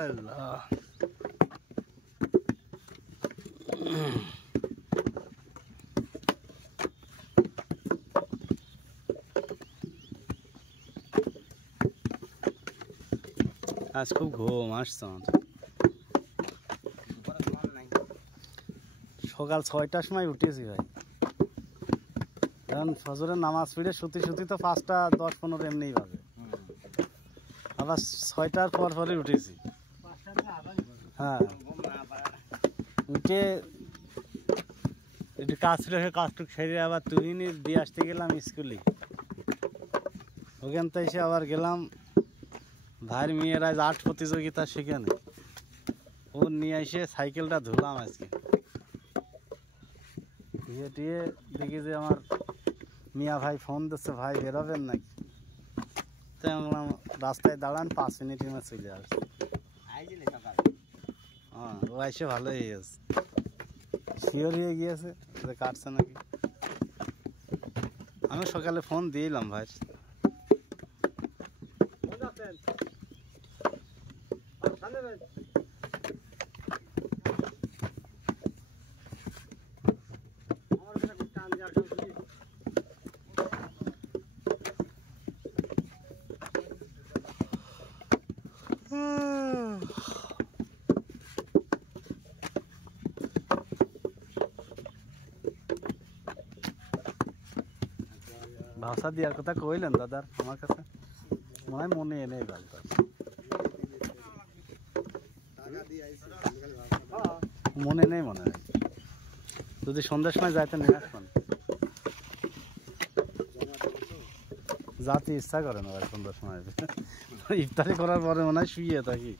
Allah. আজ খুব ঘুম আসছে আমার। সকাল 6টার সময় উঠেছি ভাই, কারণ ফজরের নামাজ পড়ে শুতি তো 5টা 10-15 এমনিই বাজে, আবার 6টার পরই উঠেছি। হ্যাঁ, উঠে একটু কাজ ছিল, কাজটুক সেরে আবার তুহিনী দিয়ে আসতে গেলাম স্কুলে। ওখান থেকে এসে আবার গেলাম ভাইয়ের মেয়েরা 8 প্রতিযোগিতা সেখানে, ও নিয়ে এসে সাইকেলটা ধুলাম আজকে। ধুয়ে টুয়ে দেখি যে আমার মিয়া ভাই ফোন দিচ্ছে, ভাই বেরোবেন নাকি? তাই আমি বললাম রাস্তায় দাঁড়ান, 5 মিনিটের মধ্যে চলে আসছে। হ্যাঁ, ও এসে ভালো হয়ে গেছে, শিওর হয়ে গিয়েছে যে কাটছে নাকি। আমি সকালে ফোন দিলাম ভাই। ভাষা দেওয়ার কথা কইলেন দাদার আমার কাছে, মনে হয় মনে এনে বলতো, মনে নেই মনে হয়। যদি সন্ধ্যার সময় যাইতে নিয়ে আসবেন, যাতে ইচ্ছা করে না ভাই সন্ধ্যার সময়। ইফতারি করার পরে মনে হয় শুয়ে থাকি।